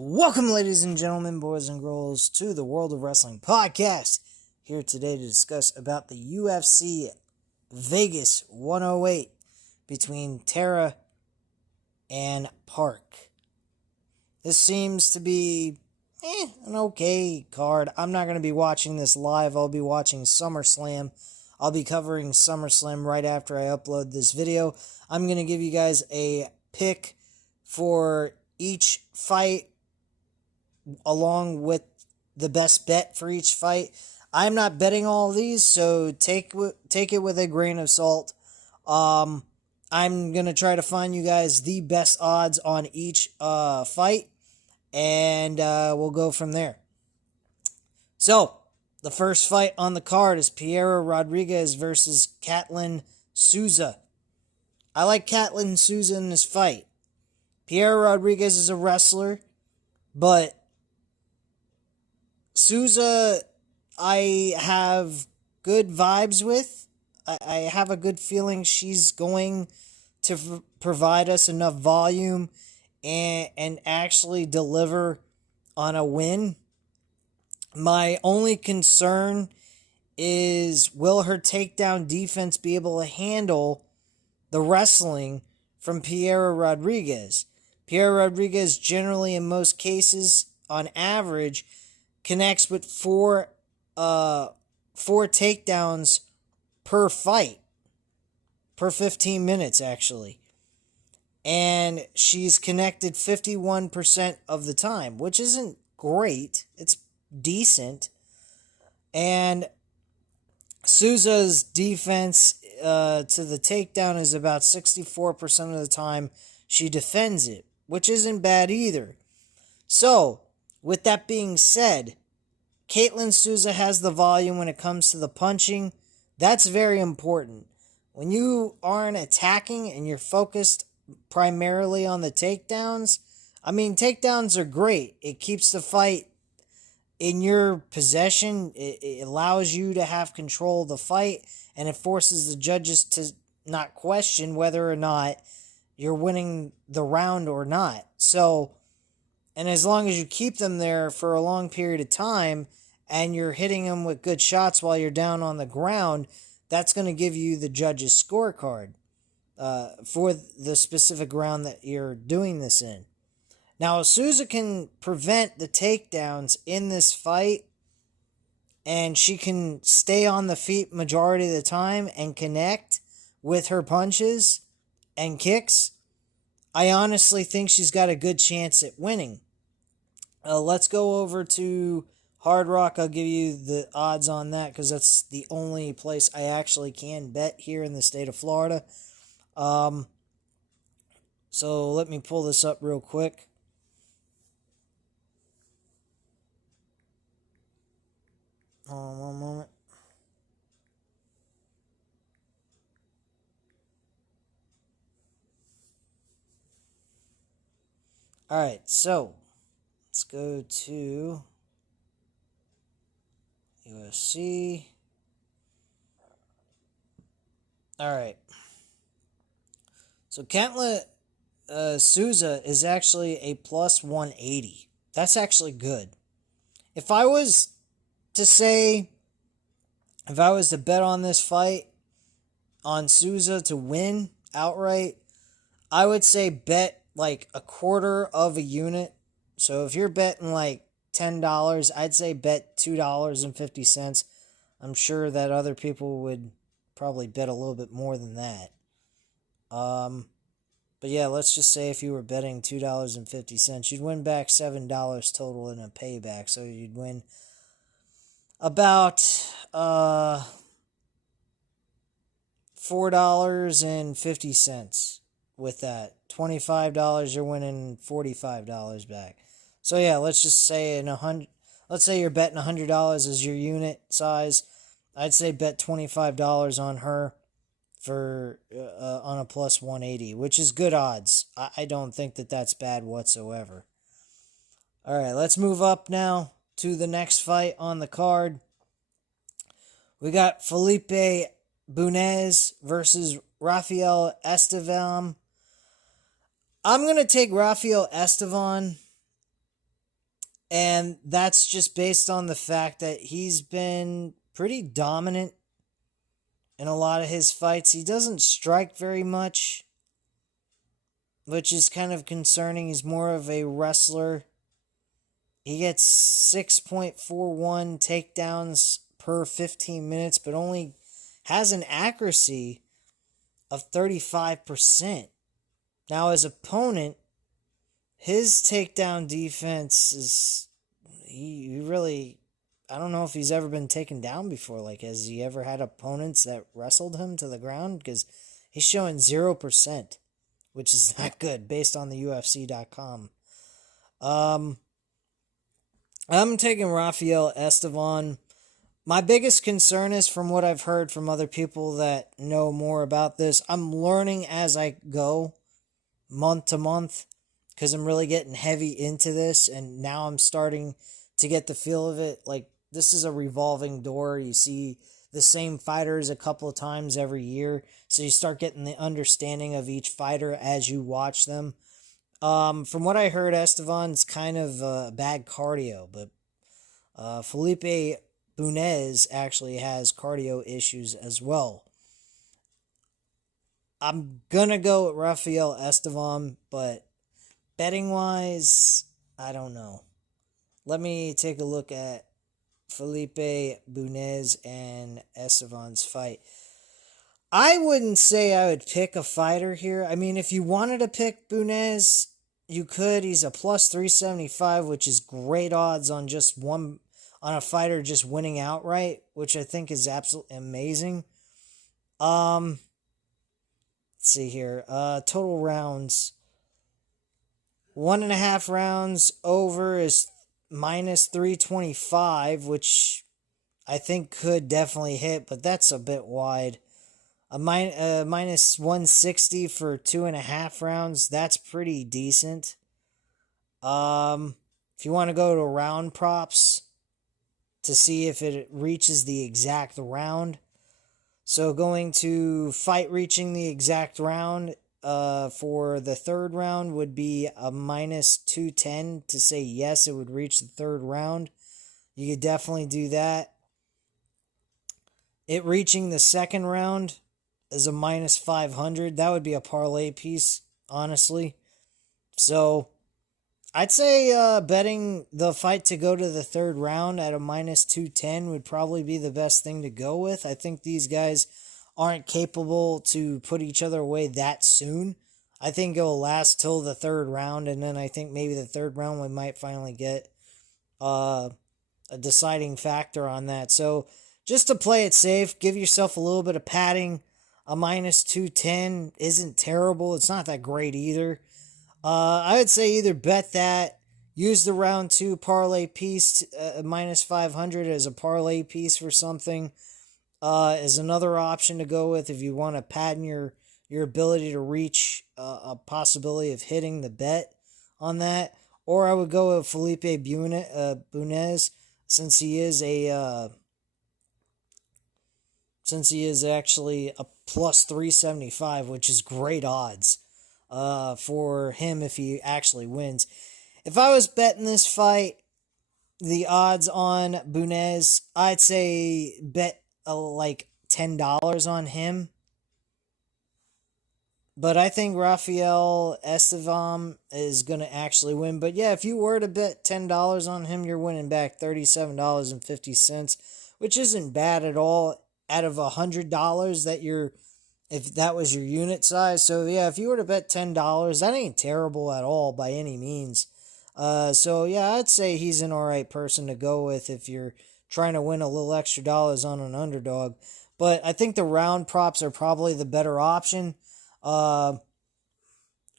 Welcome, ladies and gentlemen, boys and girls, to the World of Wrestling podcast. Here today to discuss about the UFC Vegas 108 between Taira and Park. This seems to be an okay card. I'm not going to be watching this live. I'll be watching SummerSlam. I'll be covering SummerSlam right after I upload this video. I'm going to give you guys a pick for each fight along with the best bet for each fight. I'm not betting all of these, so take it with a grain of salt. I'm going to try to find you guys the best odds on each fight, and we'll go from there. So, the first fight on the card is Taira Rodriguez versus Katlyn Souza. I like Katlyn Souza in this fight. Taira Rodriguez is a wrestler, but Souza, I have good vibes with. I have a good feeling she's going to provide us enough volume and actually deliver on a win. My only concern is, will her takedown defense be able to handle the wrestling from Taira Rodriguez? Taira Rodriguez generally, in most cases, on average, connects with four takedowns per fight, per 15 minutes actually, and she's connected 51% of the time, which isn't great. It's decent. And Souza's defense to the takedown is about 64% of the time she defends it, which isn't bad either. So, with that being said, Katlyn Souza has the volume when it comes to the punching. That's very important. When you aren't attacking and you're focused primarily on the takedowns, takedowns are great. It keeps the fight in your possession. It allows you to have control of the fight, and it forces the judges to not question whether or not you're winning the round or not. So, and as long as you keep them there for a long period of time and you're hitting them with good shots while you're down on the ground, that's going to give you the judge's scorecard for the specific round that you're doing this in. Now, Souza can prevent the takedowns in this fight, and she can stay on the feet majority of the time and connect with her punches and kicks. I honestly think she's got a good chance at winning. Let's go over to Hard Rock. I'll give you the odds on that because that's the only place I actually can bet here in the state of Florida. So let me pull this up real quick. Hold on one moment. Alright, so let's go to UFC. Alright. So Katlyn Souza is actually a plus 180. That's actually good. If I was to bet on this fight on Souza to win outright, I would say bet like a quarter of a unit. So if you're betting like $10, I'd say bet $2.50. I'm sure that other people would probably bet a little bit more than that. But yeah, let's just say if you were betting $2.50, you'd win back $7 total in a payback. So you'd win about $4.50 with that. $25, you're winning $45 back. So yeah, let's just say let's say you're betting $100 as your unit size. I'd say bet $25 on her for on a plus 180, which is good odds. I don't think that that's bad whatsoever. All right, let's move up now to the next fight on the card. We got Felipe Bunez versus Rafael Estevam. I'm going to take Rafael Estevam And that's just based on the fact that he's been pretty dominant in a lot of his fights. He doesn't strike very much, which is kind of concerning. He's more of a wrestler. He gets 6.41 takedowns per 15 minutes, but only has an accuracy of 35%. Now, his opponent, his takedown defense is, he really, I don't know if he's ever been taken down before. Like, has he ever had opponents that wrestled him to the ground? Because he's showing 0%, which is not good based on the UFC.com. I'm taking Rafael Estevan. My biggest concern is, from what I've heard from other people that know more about this, I'm learning as I go, month to month, because I'm really getting heavy into this, and now I'm starting to get the feel of it. Like, this is a revolving door. You see the same fighters a couple of times every year, so you start getting the understanding of each fighter as you watch them. From what I heard, Estevan's kind of bad cardio, but Felipe Bunez actually has cardio issues as well. I'm gonna go with Rafael Estevan, but betting wise, I don't know. Let me take a look at Felipe Bunez and Estevan's fight. I wouldn't say I would pick a fighter here. I mean, if you wanted to pick Bunez, you could. He's a plus 375, which is great odds on just one, on a fighter just winning outright, which I think is absolutely amazing. Let's see here. Total rounds. 1.5 rounds over is minus 325, which I think could definitely hit, but that's a bit wide. Minus 160 for 2.5 rounds. That's pretty decent. If you want to go to round props to see if it reaches the exact round. So going to fight reaching the exact round for the third round would be a minus 210 to say yes, it would reach the third round. You could definitely do that. It reaching the second round is a minus 500. That would be a parlay piece, honestly. So I'd say betting the fight to go to the third round at a minus 210 would probably be the best thing to go with. I think these guys aren't capable to put each other away that soon. I think it'll last till the third round, and then I think maybe the third round we might finally get a deciding factor on that. So just to play it safe, give yourself a little bit of padding. A minus 210 isn't terrible. It's not that great either. I would say either bet that, use the round 2 parlay piece, minus 500 as a parlay piece for something, is another option to go with if you want to pattern your ability to reach a possibility of hitting the bet on that. Or I would go with Felipe Bunez, since he is actually a plus 375, which is great odds for him if he actually wins. If I was betting this fight, the odds on Bunez, I'd say bet like $10 on him. But I think Rafael Estevan is going to actually win. But yeah, if you were to bet $10 on him, you're winning back $37.50, which isn't bad at all out of $100 that if that was your unit size. So yeah, if you were to bet $10, that ain't terrible at all by any means. So yeah, I'd say he's an alright person to go with if you're trying to win a little extra dollars on an underdog. But I think the round props are probably the better option.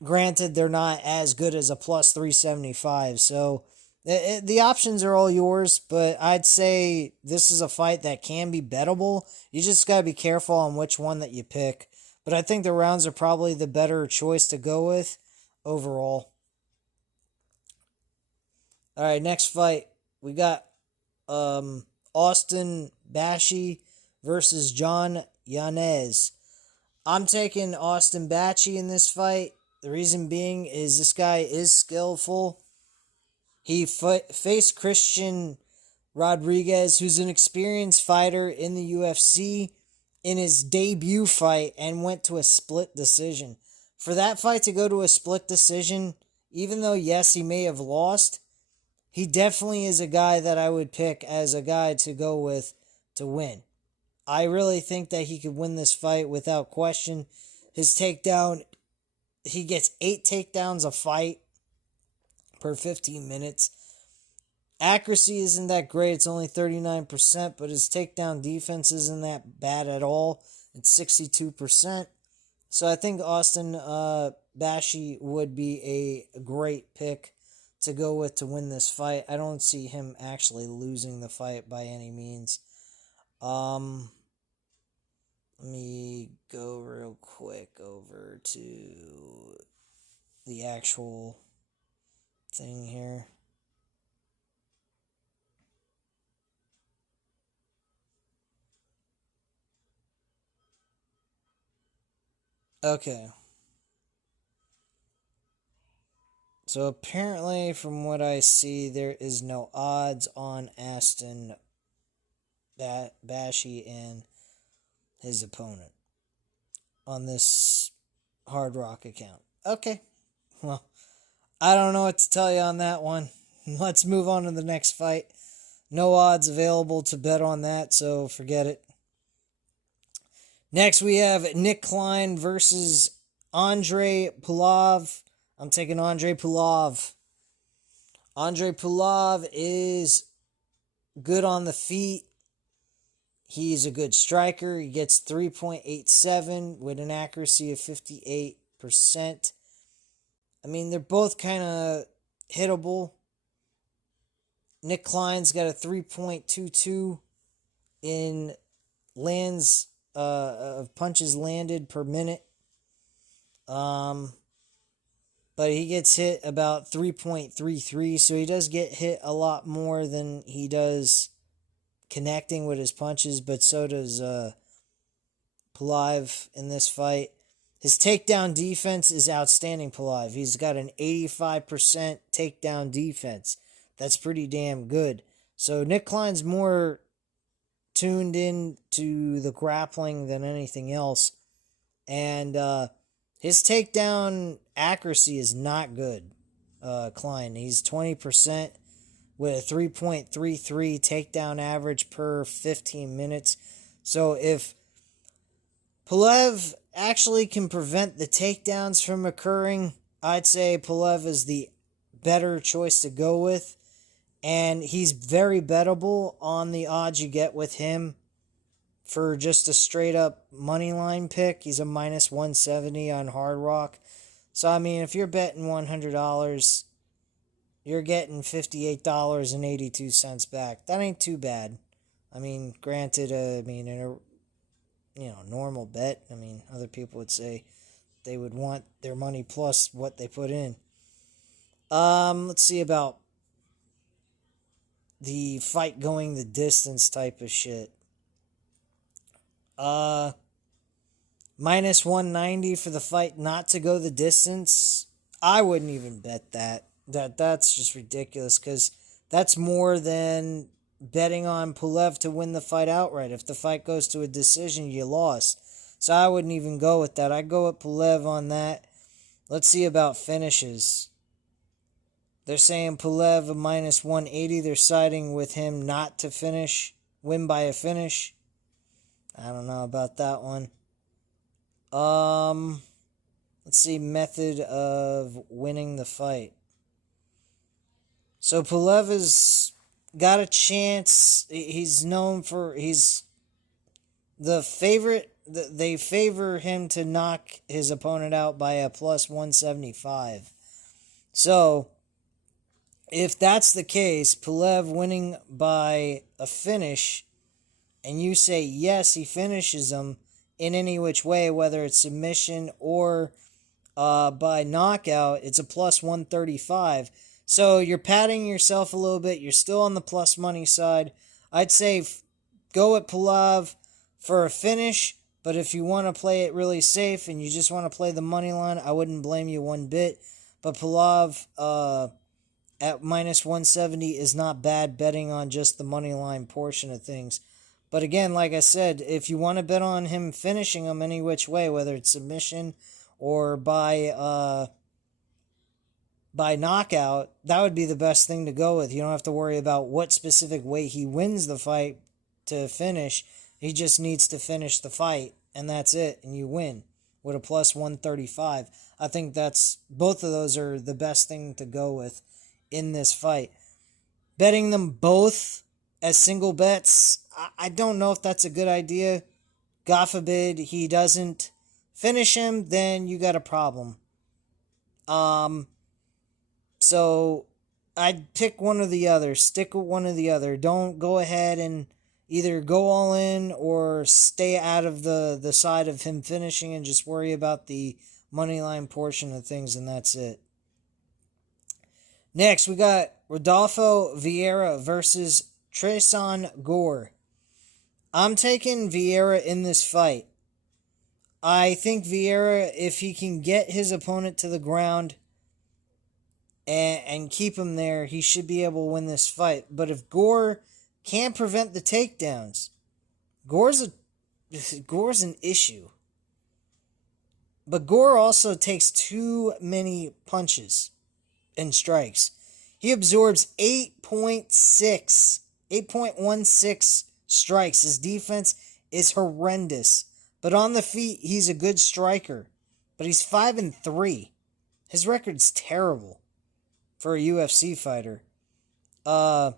Granted, they're not as good as a plus 375. So the options are all yours, but I'd say this is a fight that can be bettable. You just got to be careful on which one that you pick. But I think the rounds are probably the better choice to go with overall. All right, next fight. We got Austin Batchy versus John Yanez. I'm taking Austin Batchy in this fight. The reason being is this guy is skillful. He faced Christian Rodriguez, who's an experienced fighter in the UFC, in his debut fight and went to a split decision. For that fight to go to a split decision, even though, yes, he may have lost, he definitely is a guy that I would pick as a guy to go with to win. I really think that he could win this fight without question. His takedown, he gets 8 takedowns a fight per 15 minutes. Accuracy isn't that great. It's only 39%, but his takedown defense isn't that bad at all. It's 62%. So I think Austin Bashi would be a great pick to go with to win this fight. I don't see him actually losing the fight by any means. Let me go real quick over to the actual thing here. Okay. So apparently, from what I see, there is no odds on Aston Bashi and his opponent on this Hard Rock account. Okay. Well, I don't know what to tell you on that one. Let's move on to the next fight. No odds available to bet on that, so forget it. Next, we have Nick Klein versus Andre Pulav. I'm taking Andre Pulav. Andre Pulav is good on the feet. He's a good striker. He gets 3.87 with an accuracy of 58%. I mean, they're both kind of hittable. Nick Klein's got a 3.22 in lands of punches landed per minute. But he gets hit about 3.33, so he does get hit a lot more than he does connecting with his punches, but so does Pulav in this fight. His takedown defense is outstanding, Pulav. He's got an 85% takedown defense. That's pretty damn good. So Nick Klein's more tuned in to the grappling than anything else. And his takedown accuracy is not good, Klein. He's 20% with a 3.33 takedown average per 15 minutes. So if Pulev actually can prevent the takedowns from occurring, I'd say Pulev is the better choice to go with. And he's very bettable on the odds you get with him for just a straight up money line pick. He's a minus 170 on Hard Rock. So, I mean, if you're betting $100, you're getting $58.82 back. That ain't too bad. I mean, granted, in a normal bet, I mean, other people would say they would want their money plus what they put in. Let's see about the fight going the distance type of shit. Minus 190 for the fight not to go the distance. I wouldn't even bet that. That's just ridiculous, because that's more than betting on Pulev to win the fight outright. If the fight goes to a decision, you lost. So I wouldn't even go with that. I'd go with Pulev on that. Let's see about finishes. They're saying Pulev a minus 180. They're siding with him not to finish, win by a finish. I don't know about that one. Let's see, method of winning the fight. So Pulev has got a chance. He's known for, he's the favorite. They favor him to knock his opponent out by a plus 175. So if that's the case, Pulev winning by a finish, and you say yes, he finishes him in any which way, whether it's submission or by knockout, it's a plus 135. So you're patting yourself a little bit. You're still on the plus money side. I'd say go at Pulev for a finish, but if you want to play it really safe and you just want to play the money line, I wouldn't blame you one bit. But Pulev at minus 170 is not bad betting on just the money line portion of things. But again, like I said, if you want to bet on him finishing him any which way, whether it's submission or by knockout, that would be the best thing to go with. You don't have to worry about what specific way he wins the fight to finish. He just needs to finish the fight, and that's it, and you win with a plus 135. I think that's both of those are the best thing to go with in this fight. Betting them both as single bets, I don't know if that's a good idea. God forbid he doesn't finish him, then you got a problem. So I'd pick one or the other. Stick with one or the other. Don't go ahead and either go all in or stay out of the side of him finishing and just worry about the money line portion of things, and that's it. Next, we got Rodolfo Vieira versus Treson Gore. I'm taking Vieira in this fight. I think Vieira, if he can get his opponent to the ground and keep him there, he should be able to win this fight. But if Gore can't prevent the takedowns, Gore's an issue. But Gore also takes too many punches and strikes. He absorbs 8.16 strikes. His defense is horrendous. But on the feet, he's a good striker. But he's 5-3. His record's terrible for a UFC fighter. And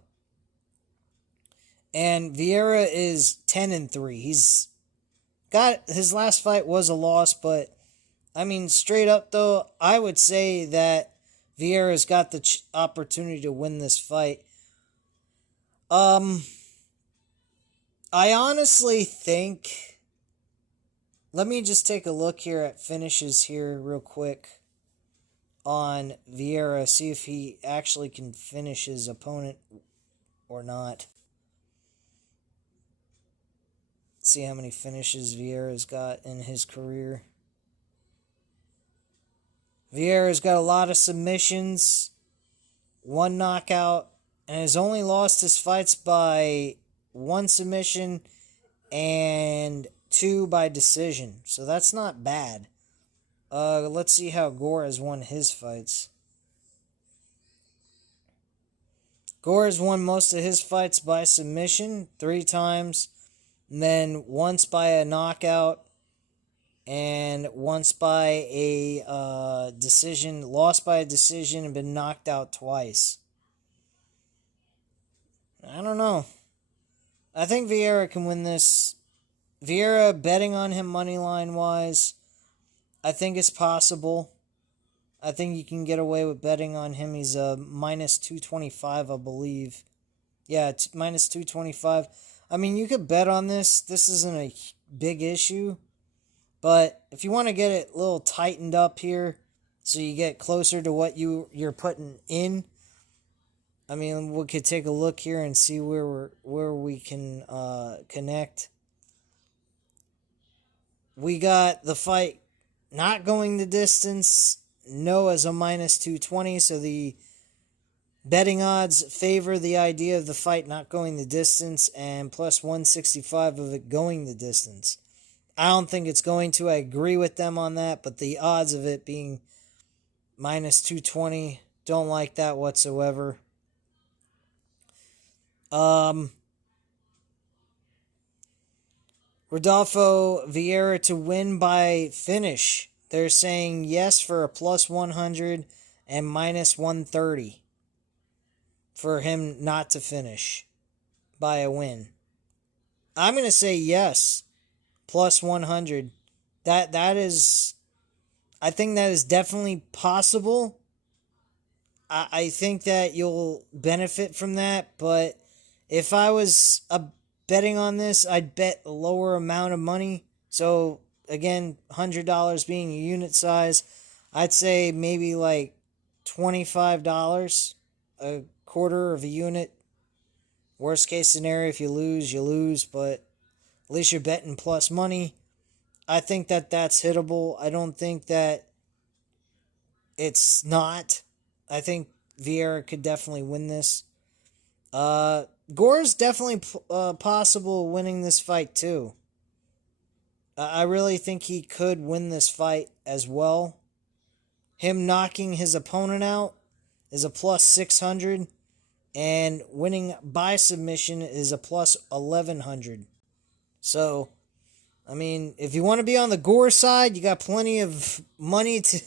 Vieira is 10-3. He's got his last fight was a loss, but I mean, straight up though, I would say that Vieira's got the opportunity to win this fight. I honestly think, let me just take a look here at finishes here real quick on Vieira, see if he actually can finish his opponent or not. See how many finishes Vieira's got in his career. Vieira's got a lot of submissions, 1 knockout, and has only lost his fights by 1 submission and 2 by decision. So that's not bad. Let's see how Gore has won his fights. Gore has won most of his fights by submission 3 times, and then once by a knockout, and once by a decision, lost by a decision, and been knocked out twice. I don't know. I think Vieira can win this. Vieira, betting on him moneyline wise, I think it's possible. I think you can get away with betting on him. He's a minus 225, I believe. Yeah, minus 225. I mean, you could bet on this. This isn't a big issue. But if you want to get it a little tightened up here, so you get closer to what you're putting in, I mean, we could take a look here and see where we can connect. We got the fight not going the distance. No as a minus 220, so the betting odds favor the idea of the fight not going the distance, and plus 165 of it going the distance. I don't think it's going to. I agree with them on that, but the odds of it being minus 220, don't like that whatsoever. Rodolfo Vieira to win by finish. They're saying yes for a plus 100 and minus 130 for him not to finish by a win. I'm going to say yes. Plus 100. That is, I think that is definitely possible. I think that you'll benefit from that, but if I was betting on this, I'd bet a lower amount of money. So again, $100 being a unit size, I'd say maybe like $25, a quarter of a unit. Worst case scenario, if you lose, but at least you're betting plus money. I think that that's hittable. I don't think that it's not. I think Vieira could definitely win this. Gore's definitely possible winning this fight too. I really think he could win this fight as well. Him knocking his opponent out is a plus 600, and winning by submission is a plus 1100. So, I mean, if you want to be on the Gore side, you got plenty of money to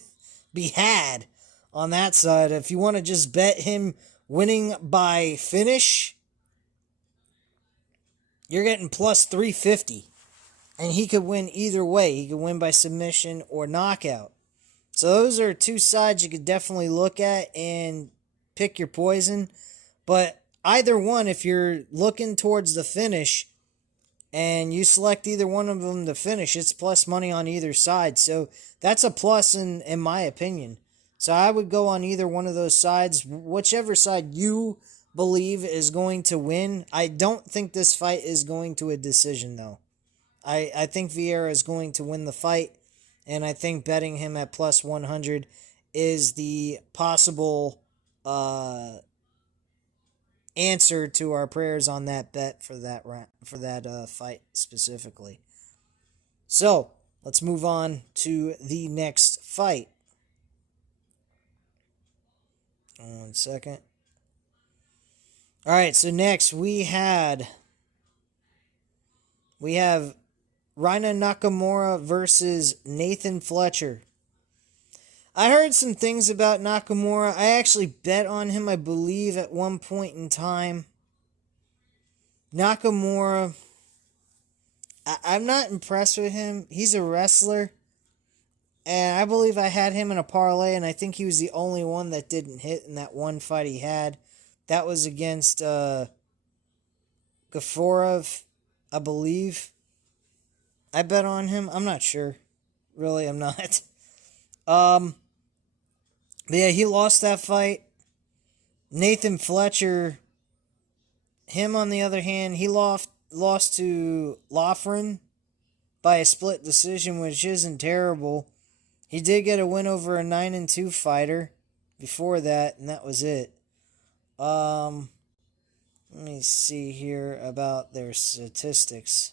be had on that side. If you want to just bet him winning by finish, you're getting plus 350. And he could win either way. He could win by submission or knockout. So those are two sides you could definitely look at and pick your poison. But either one, if you're looking towards the finish and you select either one of them to finish, it's plus money on either side. So that's a plus in my opinion. So I would go on either one of those sides, whichever side you believe is going to win. I don't think this fight is going to a decision, though. I think Vieira is going to win the fight, and I think betting him at plus 100 is the possible answer to our prayers on that bet for that fight specifically. So let's move on to the next fight. 1 second. All right, so next we have Rina Nakamura versus Nathan Fletcher. I heard some things about Nakamura. I actually bet on him, I believe, at one point in time. Nakamura, I'm not impressed with him. He's a wrestler. And I believe I had him in a parlay, and I think he was the only one that didn't hit in that one fight he had. That was against Gaforov, I believe. I bet on him. I'm not sure. Really, I'm not. But yeah, he lost that fight. Nathan Fletcher, him on the other hand, he lost to Loughran by a split decision, which isn't terrible. He did get a win over a 9-2 fighter before that, and that was it. Let me see here about their statistics.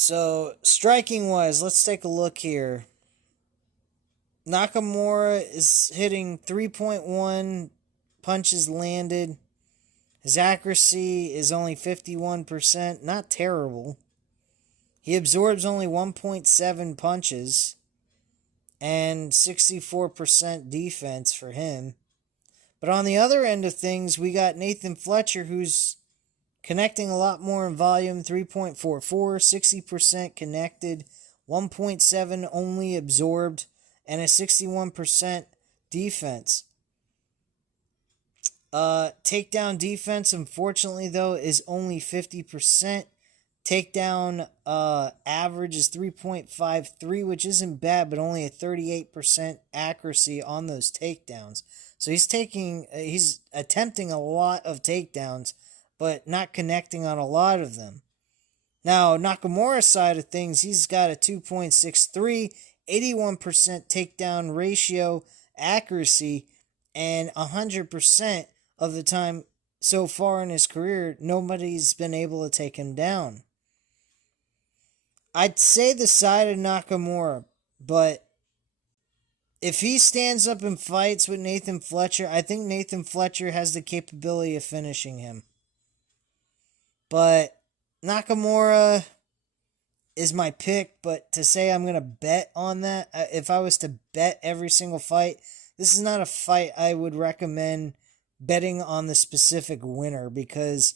So, striking-wise, let's take a look here. Nakamura is hitting 3.1 punches landed. His accuracy is only 51%. Not terrible. He absorbs only 1.7 punches. And 64% defense for him. But on the other end of things, we got Nathan Fletcher, who's connecting a lot more in volume, 3.44, 60% connected, 1.7 only absorbed, and a 61% defense. Takedown defense, unfortunately, though, is only 50%. Takedown average is 3.53, which isn't bad, but only a 38% accuracy on those takedowns. So he's attempting a lot of takedowns, but not connecting on a lot of them. Now, Nakamura's side of things, he's got a 2.63, 81% takedown ratio accuracy, and 100% of the time so far in his career, nobody's been able to take him down. I'd say the side of Nakamura, but if he stands up and fights with Nathan Fletcher, I think Nathan Fletcher has the capability of finishing him. But Nakamura is my pick, but to say I'm going to bet on that, if I was to bet every single fight, this is not a fight I would recommend betting on the specific winner, because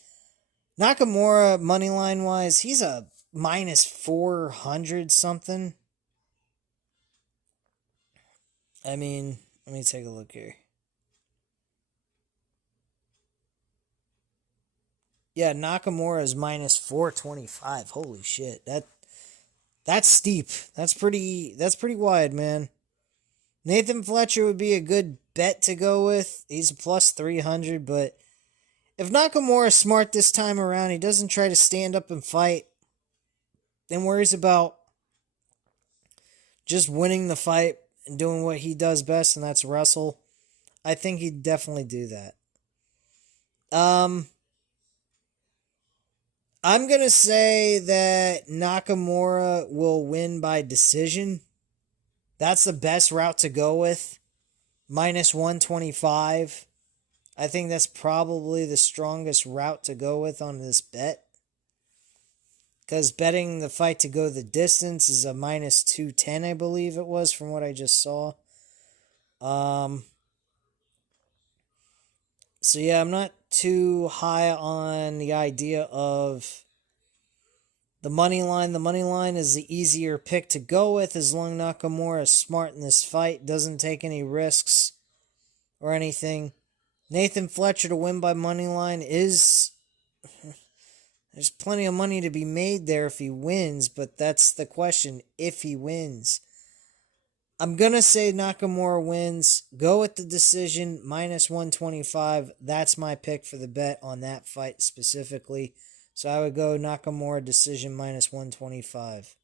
Nakamura, moneyline wise, he's a minus 400 something. I mean, let me take a look here. Yeah, Nakamura is minus 425. Holy shit. That's steep. That's pretty wide, man. Nathan Fletcher would be a good bet to go with. He's a plus 300, but if Nakamura is smart this time around, he doesn't try to stand up and fight, then worries about just winning the fight and doing what he does best, and that's wrestle, I think he'd definitely do that. I'm going to say that Nakamura will win by decision. That's the best route to go with. Minus 125. I think that's probably the strongest route to go with on this bet. Because betting the fight to go the distance is a minus 210, I believe it was, from what I just saw. So yeah, I'm not too high on the idea of the money line. The money line is the easier pick to go with as long as Nakamura is smart in this fight, doesn't take any risks or anything. Nathan Fletcher to win by money line is... There's plenty of money to be made there if he wins, but that's the question, if he wins. I'm going to say Nakamura wins. Go with the decision, minus 125. That's my pick for the bet on that fight specifically. So I would go Nakamura decision, minus 125.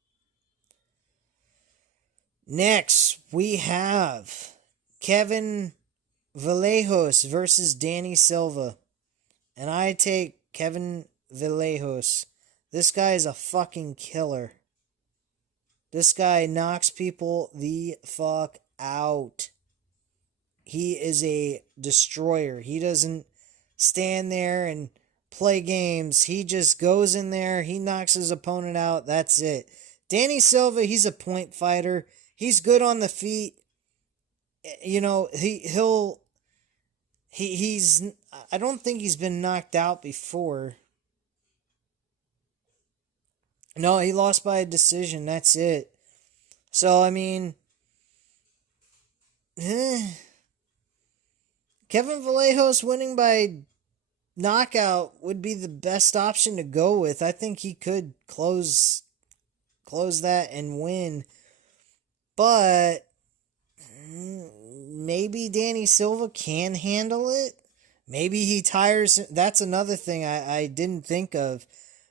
Next, we have Kevin Vallejos versus Danny Silva. And I take Kevin Vallejos. This guy is a fucking killer. This guy knocks people the fuck out. He is a destroyer. He doesn't stand there and play games. He just goes in there. He knocks his opponent out. That's it. Danny Silva, he's a point fighter. He's good on the feet. You know, he's I don't think he's been knocked out before. No, he lost by a decision. That's it. So, I mean, Kevin Vallejos winning by knockout would be the best option to go with. I think he could close that and win. But maybe Danny Silva can handle it. Maybe he tires. That's another thing I didn't think of.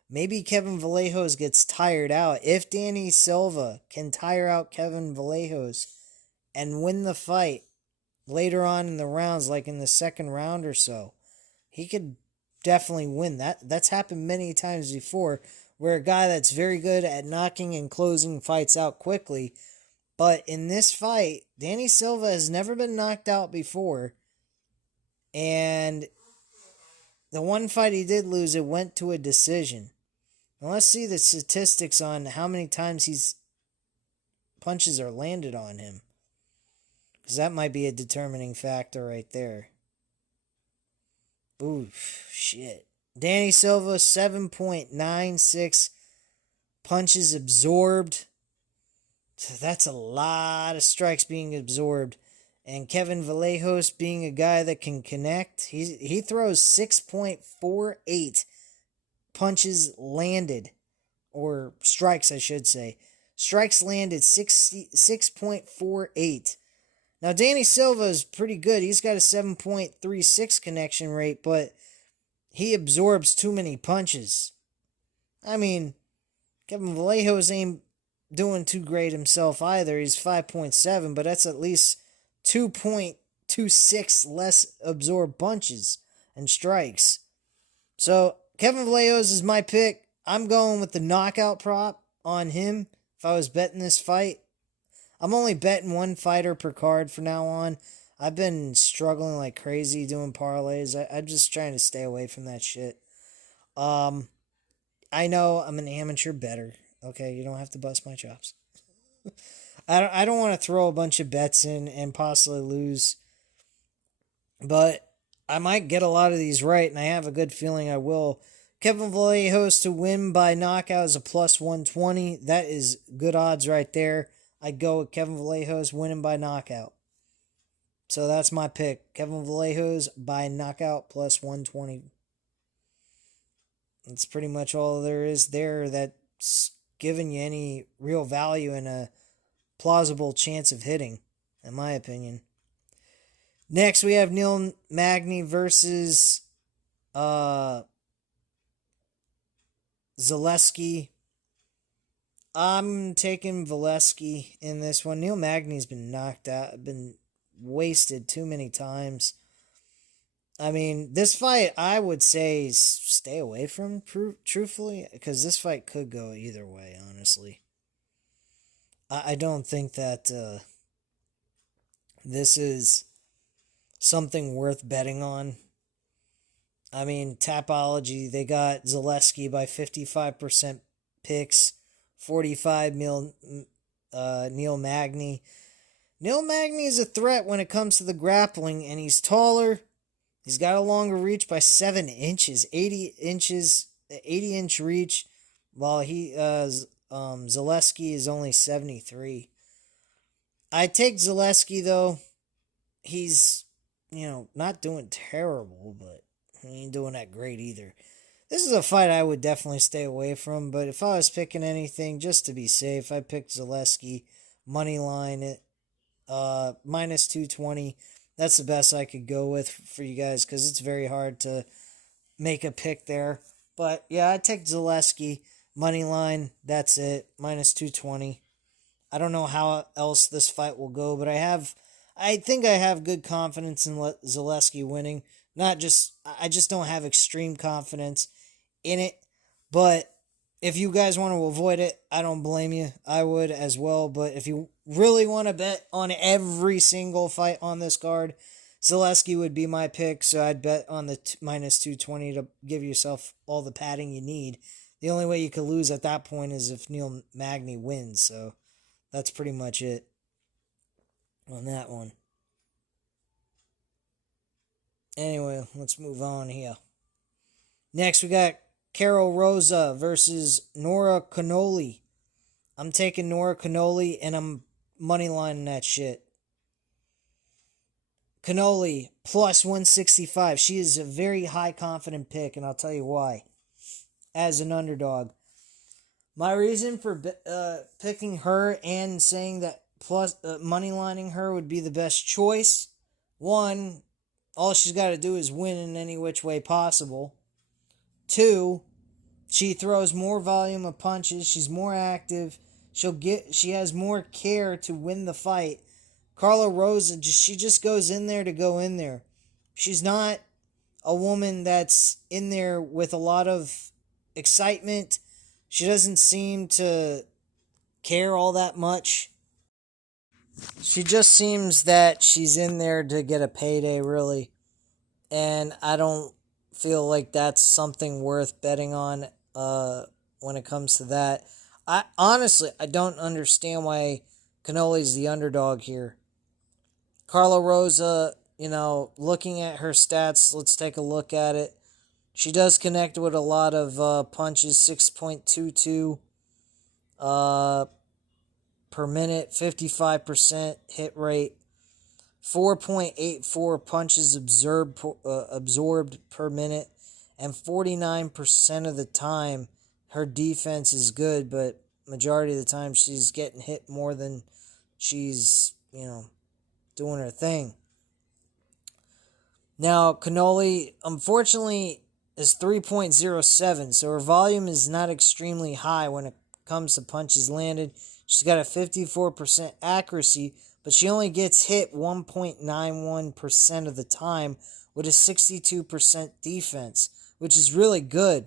Maybe Kevin Vallejos gets tired out. If Danny Silva can tire out Kevin Vallejos and win the fight later on in the rounds, like in the second round or so, he could definitely win. That's happened many times before, where a guy that's very good at knocking and closing fights out quickly. But in this fight, Danny Silva has never been knocked out before. And the one fight he did lose, it went to a decision. Now let's see the statistics on how many times punches are landed on him. Because that might be a determining factor right there. Ooh, shit. Danny Silva, 7.96 punches absorbed. So that's a lot of strikes being absorbed. And Kevin Vallejos being a guy that can connect, he throws 6.48 punches landed, or strikes, I should say. Strikes landed 6.48. Now, Danny Silva is pretty good. He's got a 7.36 connection rate, but he absorbs too many punches. I mean, Kevin Vallejos ain't doing too great himself either. He's 5.7, but that's at least 2.26 less absorbed punches and strikes. So, Kevin Vallejos is my pick. I'm going with the knockout prop on him if I was betting this fight. I'm only betting one fighter per card from now on. I've been struggling like crazy doing parlays. I'm just trying to stay away from that shit. I know I'm an amateur bettor. Okay, you don't have to bust my chops. I don't want to throw a bunch of bets in and possibly lose. But I might get a lot of these right, and I have a good feeling I will. Kevin Vallejos to win by knockout is a plus 120. That is good odds right there. I'd go with Kevin Vallejos winning by knockout. So that's my pick. Kevin Vallejos by knockout plus 120. That's pretty much all there is there that's giving you any real value and a plausible chance of hitting, in my opinion. Next, we have Neil Magny versus Zaleski. I'm taking Valesky in this one. Neil Magny's been knocked out, been wasted too many times. I mean, this fight, I would say stay away from, truthfully, because this fight could go either way, honestly. I don't think that this is something worth betting on. I mean, Tapology, they got Zaleski by 55% picks, 45 Neil Magny. Neil Magny is a threat when it comes to the grappling, and he's taller. He's got a longer reach by 7 inches, 80 inches, 80-inch reach, while Zaleski is only 73. I take Zaleski, though. He's, not doing terrible, but he ain't doing that great either. This is a fight I would definitely stay away from, but if I was picking anything just to be safe, I picked Zaleski money line at minus 220. That's the best I could go with for you guys because it's very hard to make a pick there. But yeah, I take Zaleski money line. That's it, minus 220. I don't know how else this fight will go, but I think I have good confidence in Zaleski winning. I just don't have extreme confidence in it. But if you guys want to avoid it, I don't blame you. I would as well. But if you really want to bet on every single fight on this card, Zaleski would be my pick. So I'd bet on the minus 220 to give yourself all the padding you need. The only way you could lose at that point is if Neil Magny wins. So that's pretty much it on that one. Anyway, let's move on here. Next, we got Carol Rosa versus Nora Cannoli. I'm taking Nora Cannoli, and I'm moneylining that shit. Cannoli, plus 165. She is a very high confident pick, and I'll tell you why. As an underdog. My reason for picking her and saying that plus moneylining her would be the best choice. One, all she's got to do is win in any which way possible. Two, she throws more volume of punches. She's more active. She has more care to win the fight. Carla Rosa, she just goes in there to go in there. She's not a woman that's in there with a lot of excitement. She doesn't seem to care all that much. She just seems that she's in there to get a payday, really. And I don't feel like that's something worth betting on when it comes to that. I don't understand why Cannoli's the underdog here. Carla Rosa, looking at her stats, let's take a look at it. She does connect with a lot of punches, 6.22 per minute, 55% hit rate, 4.84 punches absorbed per minute, and 49% of the time her defense is good, but majority of the time she's getting hit more than she's, doing her thing. Now, Cannoli, unfortunately, is 3.07, so her volume is not extremely high when it comes to punches landed. She's got a 54% accuracy, but she only gets hit 1.91% of the time with a 62% defense, which is really good.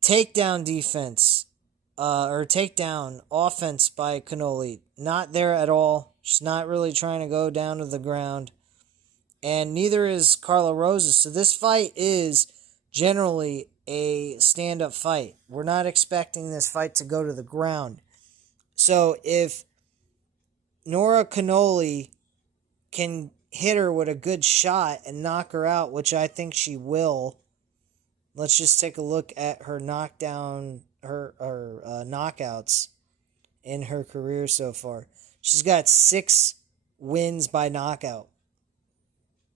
Takedown defense, or takedown offense by Cannoli, not there at all. She's not really trying to go down to the ground. And neither is Carla Rosa. So this fight is generally a stand-up fight. We're not expecting this fight to go to the ground. So if Nora Cannoli can hit her with a good shot and knock her out, which I think she will, let's just take a look at her knockdown, her knockouts in her career so far. She's got 6 wins by knockout.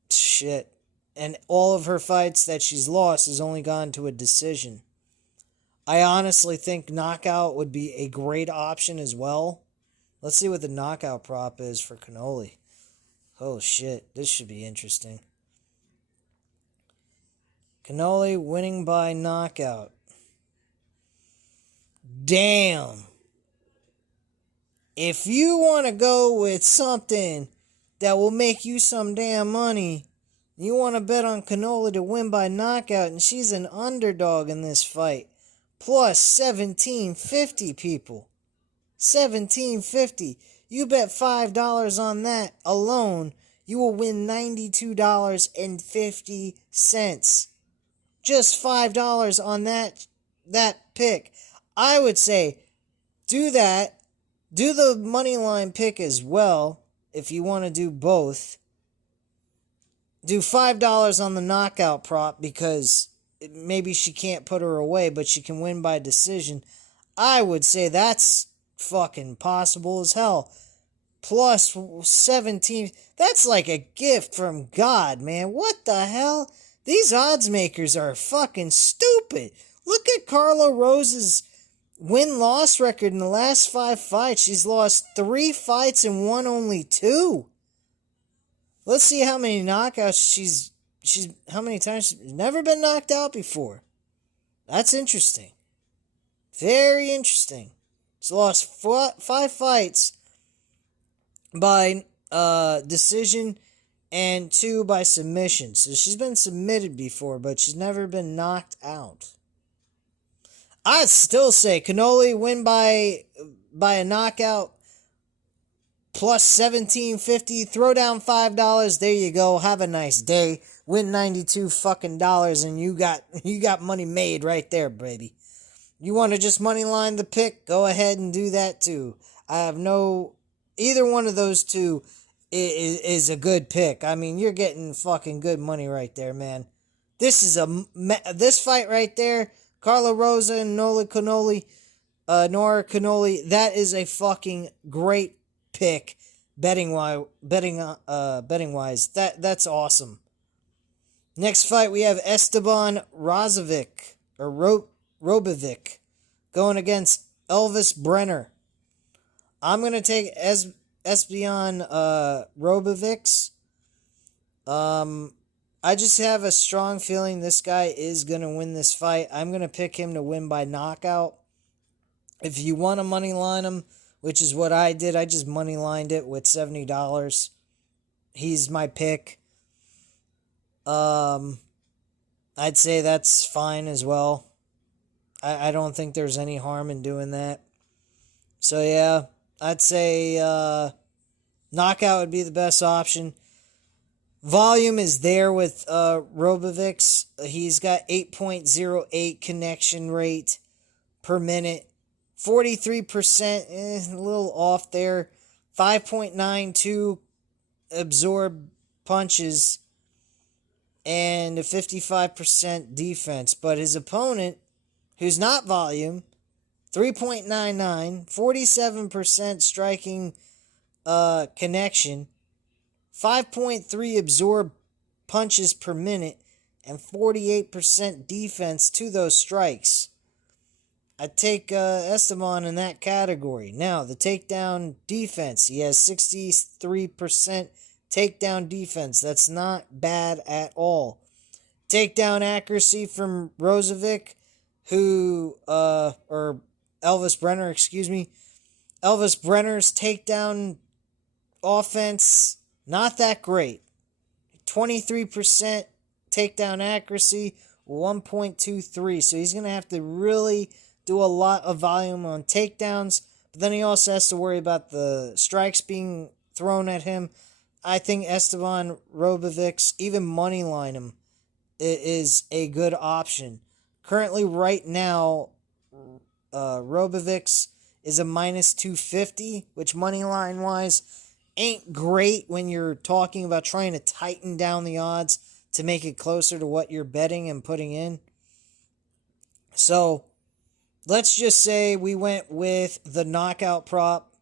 Shit. And all of her fights that she's lost has only gone to a decision. I honestly think knockout would be a great option as well. Let's see what the knockout prop is for Cannoli. Oh shit, this should be interesting. Cannoli winning by knockout. damn. If you want to go with something that will make you some damn money, you want to bet on Cannoli to win by knockout, and she's an underdog in this fight. Plus 1750, people. 1750. You bet $5 on that alone, you will win $92.50. Just $5 on that pick. I would say do that. Do the money line pick as well if you want to do both. Do $5 on the knockout prop because maybe she can't put her away, but she can win by decision. I would say that's fucking possible as hell. Plus 17. That's like a gift from God, man. What the hell? These odds makers are fucking stupid. Look at Carla Rose's win-loss record in the last 5 fights. She's lost 3 fights and won only 2. Let's see how many knockouts she's how many times she's never been knocked out before. That's interesting. Very interesting. She's lost 5 fights by decision and 2 by submission. So she's been submitted before, but she's never been knocked out. I'd still say Cannoli win by a knockout. Plus 1750, throw down $5. There you go. Have a nice day. Win 92 fucking dollars, and you got money made right there, baby. You want to just money line the pick? Go ahead and do that too. I have either one of those two is a good pick. I mean, you're getting fucking good money right there, man. This fight right there, Carla Rosa and Nora Cannoli, that is a fucking great pick betting wise. That's awesome. Next fight we have Esteban Robovic going against Elvis Brenner. I'm gonna take Esteban Robovic. I just have a strong feeling this guy is gonna win this fight. I'm gonna pick him to win by knockout. If you want to money line him, which is what I did, I just money lined it with $70. He's my pick. I'd say that's fine as well. I don't think there's any harm in doing that. So yeah, I'd say knockout would be the best option. Volume is there with Robovic. He's got 8.08 connection rate per minute. 43%, a little off there. 5.92 absorb punches and a 55% defense. But his opponent, who's not volume, 3.99, 47% striking connection, 5.3 absorb punches per minute, and 48% defense to those strikes. I take Esteban in that category. Now, the takedown defense. He has 63% takedown defense. That's not bad at all. Takedown accuracy from Robovic, or Elvis Brenner, excuse me. Elvis Brenner's takedown offense, not that great. 23% takedown accuracy, 1.23. So he's going to have to really do a lot of volume on takedowns, but then he also has to worry about the strikes being thrown at him. I think Esteban Robovic, even money line him, is a good option. Currently, right now, Robovic is a minus 250, which money line wise ain't great when you're talking about trying to tighten down the odds to make it closer to what you're betting and putting in. So let's just say we went with the knockout prop.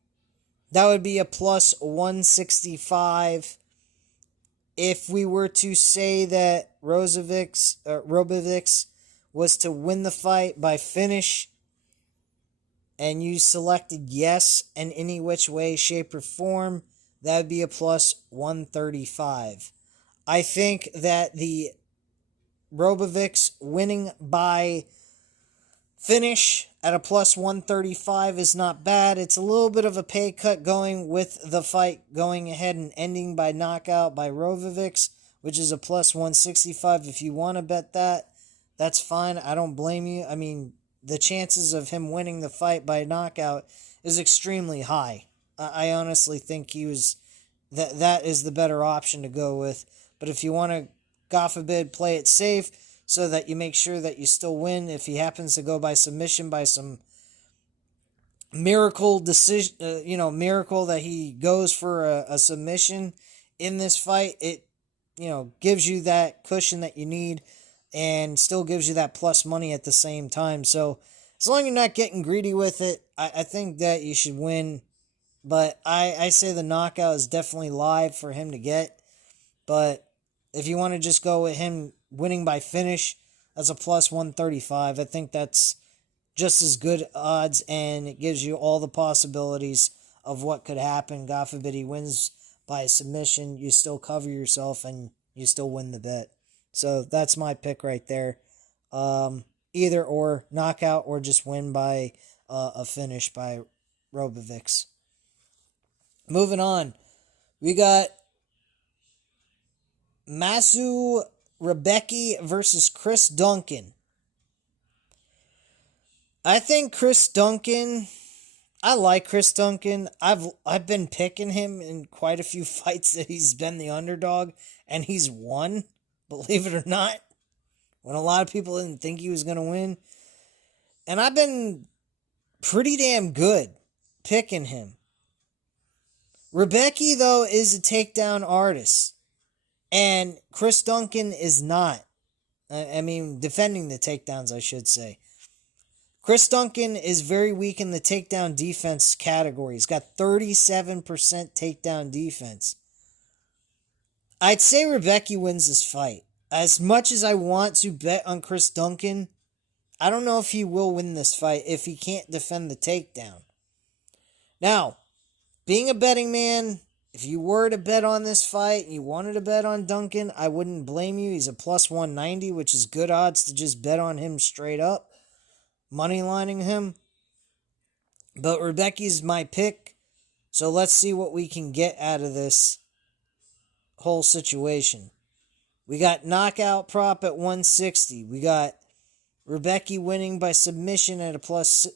That would be a plus 165. If we were to say that Robovic was to win the fight by finish, and you selected yes in any which way, shape, or form, that would be a plus 135. I think that the Robovic winning by Finish at a plus 135 is not bad. It's a little bit of a pay cut going with the fight going ahead and ending by knockout by Rovovics, which is a plus 165. If you want to bet that, that's fine. I don't blame you. I mean, the chances of him winning the fight by knockout is extremely high. I honestly think that is the better option to go with. But if you want to, God forbid, play it safe so that you make sure that you still win, if he happens to go by submission by some miracle decision, miracle that he goes for a submission in this fight, it, gives you that cushion that you need and still gives you that plus money at the same time. So as long as you're not getting greedy with it, I think that you should win. But I say the knockout is definitely live for him to get. But if you want to just go with him winning by finish, that's a plus 135. I think that's just as good odds, and it gives you all the possibilities of what could happen. God forbid he wins by submission, you still cover yourself and you still win the bet. So that's my pick right there. Either or, knockout or just win by a finish by Robovics. Moving on, we got Masu Rebecki versus Chris Duncan. I think Chris Duncan, I like Chris Duncan. I've been picking him in quite a few fights that he's been the underdog, and he's won, believe it or not, when a lot of people didn't think he was going to win. And I've been pretty damn good picking him. Rebecki, though, is a takedown artist, and Chris Duncan is not. I mean, defending the takedowns, I should say. Chris Duncan is very weak in the takedown defense category. He's got 37% takedown defense. I'd say Rebecki wins this fight. As much as I want to bet on Chris Duncan, I don't know if he will win this fight if he can't defend the takedown. Now, being a betting man, if you were to bet on this fight and you wanted to bet on Duncan, I wouldn't blame you. He's a plus 190, which is good odds to just bet on him straight up. Money lining him. But Rebecki's my pick. So let's see what we can get out of this whole situation. We got knockout prop at 160. We got Rebecki winning by submission at a plus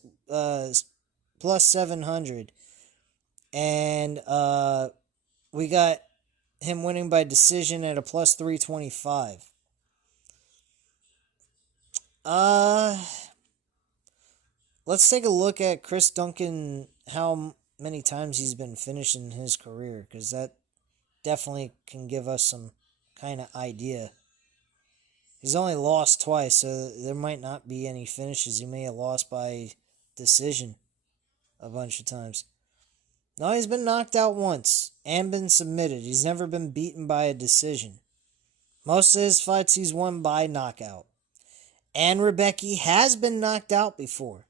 700. And we got him winning by decision at a plus 325. Let's take a look at Chris Duncan, how many times he's been finished in his career, because that definitely can give us some kind of idea. He's only lost twice, so there might not be any finishes. He may have lost by decision a bunch of times. No, he's been knocked out once and been submitted. He's never been beaten by a decision. Most of his fights he's won by knockout. And Rebecki has been knocked out before.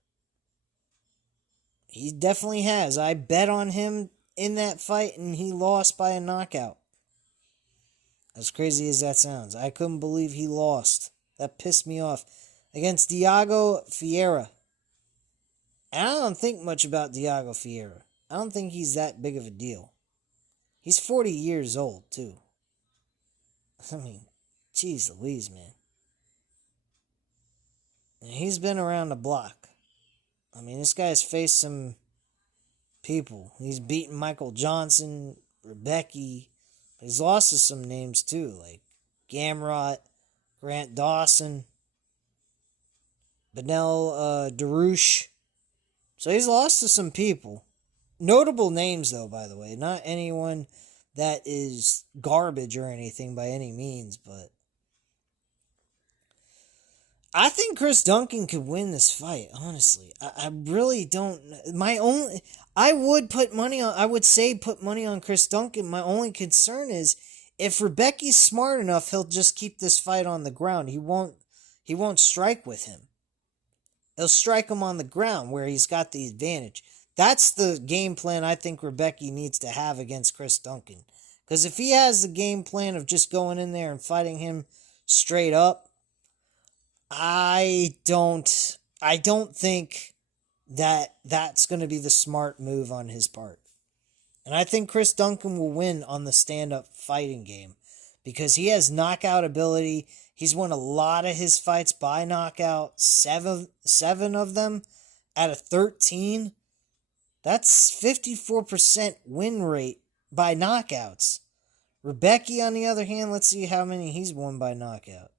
He definitely has. I bet on him in that fight and he lost by a knockout. As crazy as that sounds, I couldn't believe he lost. That pissed me off. Against Diego Ferreira. And I don't think much about Diego Ferreira. I don't think he's that big of a deal. He's 40 years old, too. I mean, geez Louise, man. And he's been around the block. I mean, this guy's faced some people. He's beaten Michael Johnson, Rebecki. He's lost to some names, too, like Gamrot, Grant Dawson, Benel Darush. So he's lost to some people. Notable names, though, by the way. Not anyone that is garbage or anything by any means, but I think Chris Duncan could win this fight, honestly. I really don't. I would put money on Chris Duncan. My only concern is if Rebecki's smart enough, he'll just keep this fight on the ground. He won't strike with him. He'll strike him on the ground where he's got the advantage. That's the game plan I think Rebecki needs to have against Chris Duncan. Because if he has the game plan of just going in there and fighting him straight up, I don't I don't think that that's going to be the smart move on his part. And I think Chris Duncan will win on the stand-up fighting game because he has knockout ability. He's won a lot of his fights by knockout, seven of them out of 13. That's 54% win rate by knockouts. Rebecca, on the other hand, let's see how many he's won by knockout.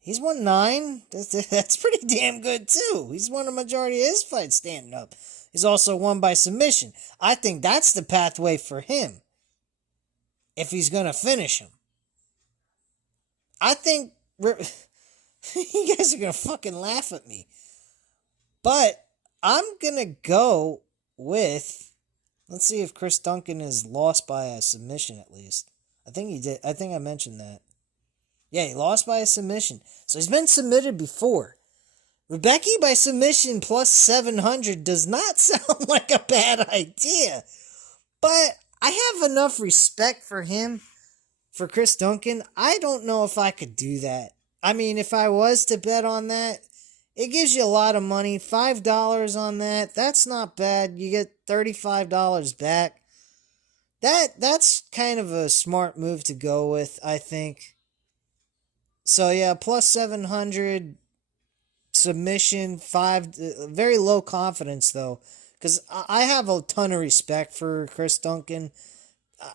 He's won 9. That's pretty damn good, too. He's won a majority of his fights standing up. He's also won by submission. I think that's the pathway for him if he's going to finish him. I think you guys are going to fucking laugh at me. But I'm going to go with, let's see if Chris Duncan is lost by a submission at least. I think he did. I think I mentioned that. Yeah, he lost by a submission. So he's been submitted before. Rebecca by submission plus 700 does not sound like a bad idea. But I have enough respect for him, for Chris Duncan. I don't know if I could do that. I mean, if I was to bet on that, it gives you a lot of money. $5 on that, that's not bad. You get $35 back. That's kind of a smart move to go with, I think. So yeah, plus 700, submission, 5, very low confidence though, because I have a ton of respect for Chris Duncan.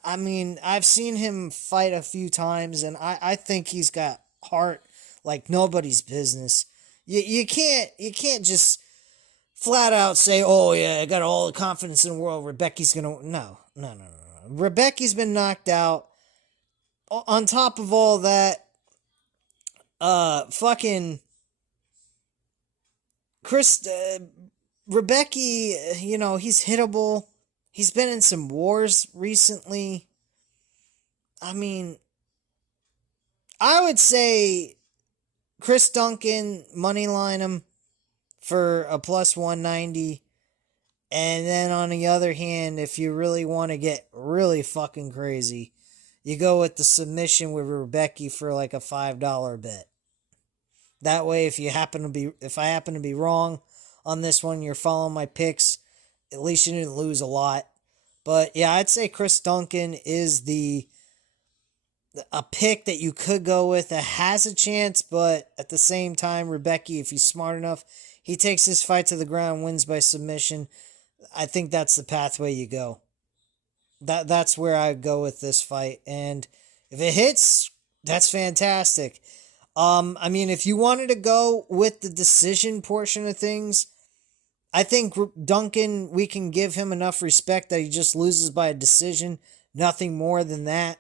I mean, I've seen him fight a few times, and I think he's got heart like nobody's business. You can't just flat out say, oh yeah, I got all the confidence in the world, Rebecca's gonna... No. Rebecca's been knocked out. On top of all that, fucking Chris, Rebecca, he's hittable. He's been in some wars recently. I mean, I would say Chris Duncan, moneyline him for a plus 190. And then on the other hand, if you really want to get really fucking crazy, you go with the submission with Rebecca for like a $5 bet. That way, if I happen to be wrong on this one, you're following my picks. At least you didn't lose a lot. But yeah, I'd say Chris Duncan is a pick that you could go with that has a chance, but at the same time, Rebecca, if he's smart enough, he takes his fight to the ground, wins by submission. I think that's the pathway you go. That's where I go with this fight. And if it hits, that's fantastic. I mean, if you wanted to go with the decision portion of things, I think Duncan, we can give him enough respect that he just loses by a decision. Nothing more than that.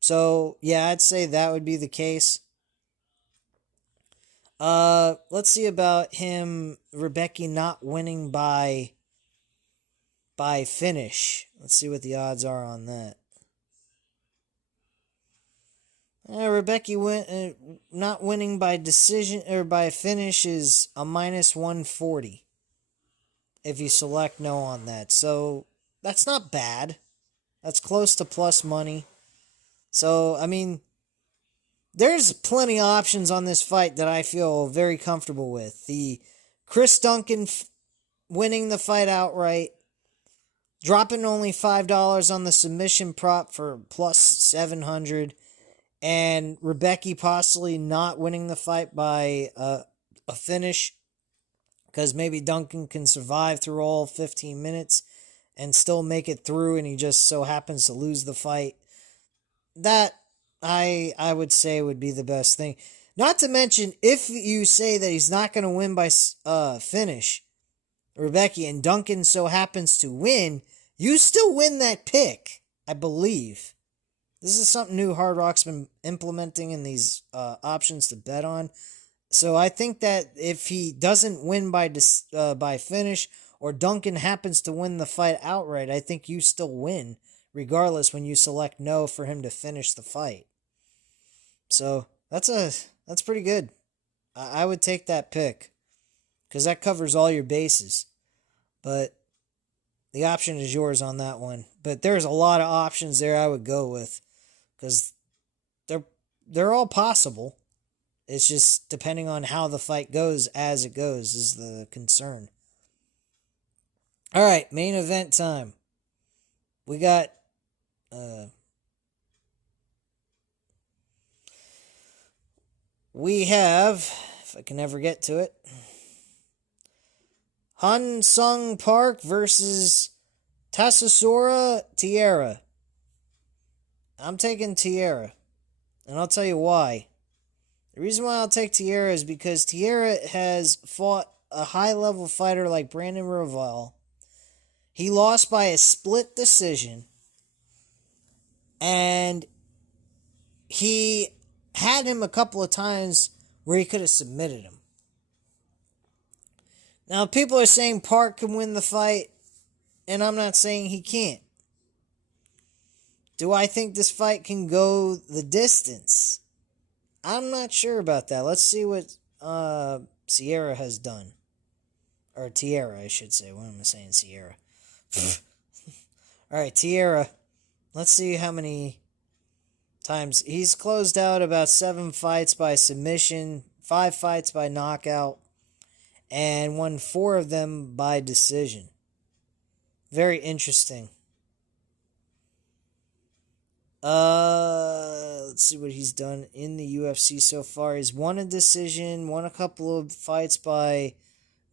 So, yeah, I'd say that would be the case. Let's see about him, Rebecca not winning by finish. Let's see what the odds are on that. Rebecca not winning by decision or by finish is a minus 140 if you select no on that. So that's not bad. That's close to plus money. So, I mean, there's plenty of options on this fight that I feel very comfortable with. The Chris Duncan winning the fight outright, dropping only $5 on the submission prop for plus 700, and Rebecca possibly not winning the fight by a finish, because maybe Duncan can survive through all 15 minutes and still make it through, and he just so happens to lose the fight. That, I would say, would be the best thing. Not to mention, if you say that he's not going to win by finish, Rebecca, and Duncan so happens to win, you still win that pick, I believe. This is something new Hard Rock's been implementing in these options to bet on. So I think that if he doesn't win by finish, or Duncan happens to win the fight outright, I think you still win, regardless when you select no for him to finish the fight. So that's pretty good. I would take that pick, because that covers all your bases. But the option is yours on that one. But there's a lot of options there I would go with, because they're all possible. It's just depending on how the fight goes as it goes is the concern. All right, main event time. We got we have, if I can ever get to it, Han Sung Park versus Taira. I'm taking Taira, and I'll tell you why. The reason why I'll take Taira is because Taira has fought a high-level fighter like Brandon Royval. He lost by a split decision, and he had him a couple of times where he could have submitted him. Now, people are saying Park can win the fight, and I'm not saying he can't. Do I think this fight can go the distance? I'm not sure about that. Let's see what Sierra has done. Or Taira, I should say. What am I saying, Sierra? Alright, Taira. Let's see how many times. He's closed out about 7 fights by submission, 5 fights by knockout, and won 4 of them by decision. Very interesting. Let's see what he's done in the UFC so far. He's won a decision, won a couple of fights by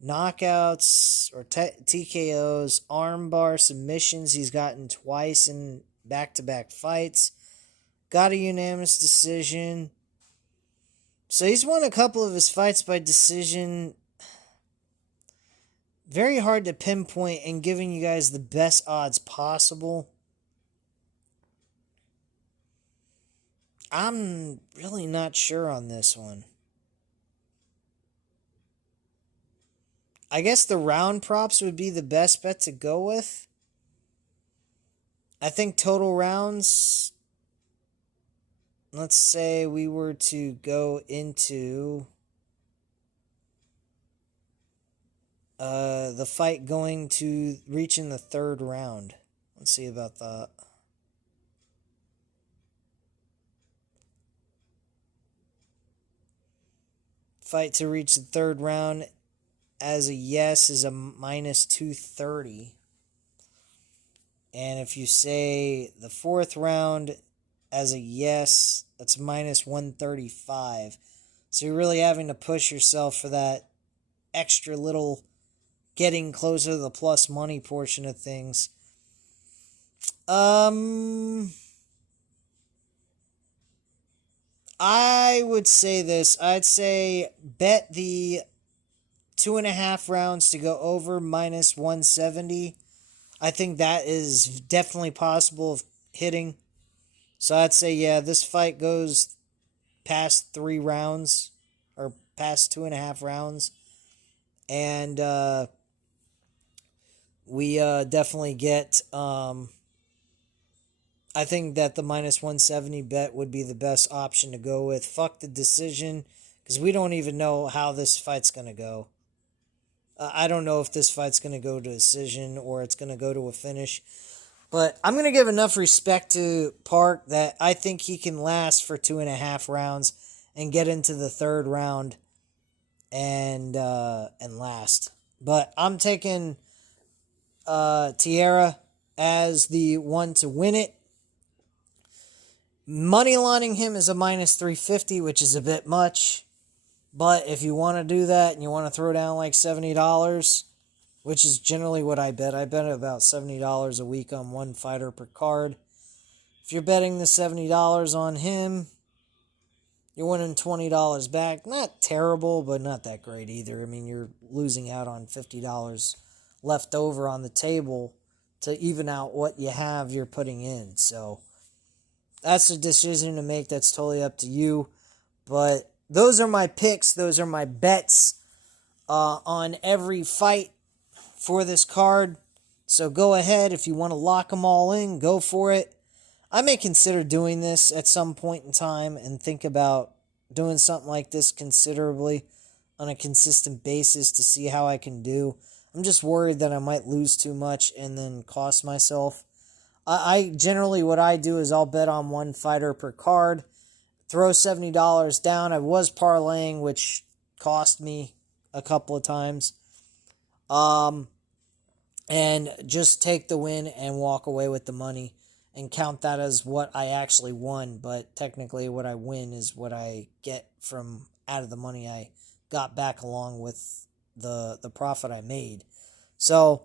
knockouts or TKOs, armbar submissions. He's gotten twice in back-to-back fights. Got a unanimous decision. So he's won a couple of his fights by decision. Very hard to pinpoint and giving you guys the best odds possible. I'm really not sure on this one. I guess the round props would be the best bet to go with. I think total rounds, let's say we were to go into the fight going to reaching the 3rd round. Let's see about that. Fight to reach the 3rd round as a yes is a minus 230. And if you say the 4th round as a yes, that's minus 135. So you're really having to push yourself for that extra little getting closer to the plus money portion of things. I would say this. I'd say bet the 2.5 rounds to go over minus 170. I think that is definitely possible of hitting. So I'd say, yeah, this fight goes past 3 rounds or past 2.5 rounds. And we definitely get... I think that the minus 170 bet would be the best option to go with. Fuck the decision, because we don't even know how this fight's going to go. I don't know if this fight's going to go to a decision or it's going to go to a finish. But I'm going to give enough respect to Park that I think he can last for 2.5 rounds and get into the 3rd round and last. But I'm taking Taira as the one to win it. Moneylining him is a minus 350, which is a bit much. But if you want to do that and you want to throw down like $70, which is generally what I bet about $70 a week on one fighter per card. If you're betting the $70 on him, you're winning $20 back. Not terrible, but not that great either. I mean, you're losing out on $50 left over on the table to even out what you have you're putting in. So that's a decision to make. That's totally up to you. But those are my picks. Those are my bets on every fight for this card. So go ahead. If you want to lock them all in, go for it. I may consider doing this at some point in time and think about doing something like this considerably on a consistent basis to see how I can do. I'm just worried that I might lose too much and then cost myself. I generally, what I do is I'll bet on one fighter per card. throw $70 down. I was parlaying, which cost me a couple of times. And just take the win and walk away with the money and count that as what I actually won. But technically what I win is what I get from out of the money I got back along with the profit I made. So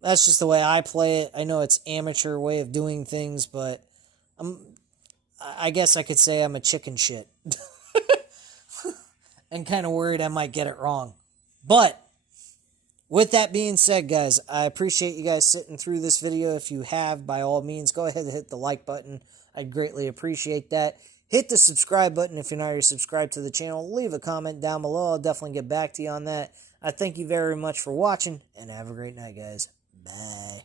that's just the way I play it. I know it's amateur way of doing things, but I guess I could say I'm a chicken shit. And kind of worried I might get it wrong. But with that being said, guys, I appreciate you guys sitting through this video. If you have, by all means, go ahead and hit the like button. I'd greatly appreciate that. Hit the subscribe button if you're not already subscribed to the channel. Leave a comment down below. I'll definitely get back to you on that. I thank you very much for watching, and have a great night, guys. Bye.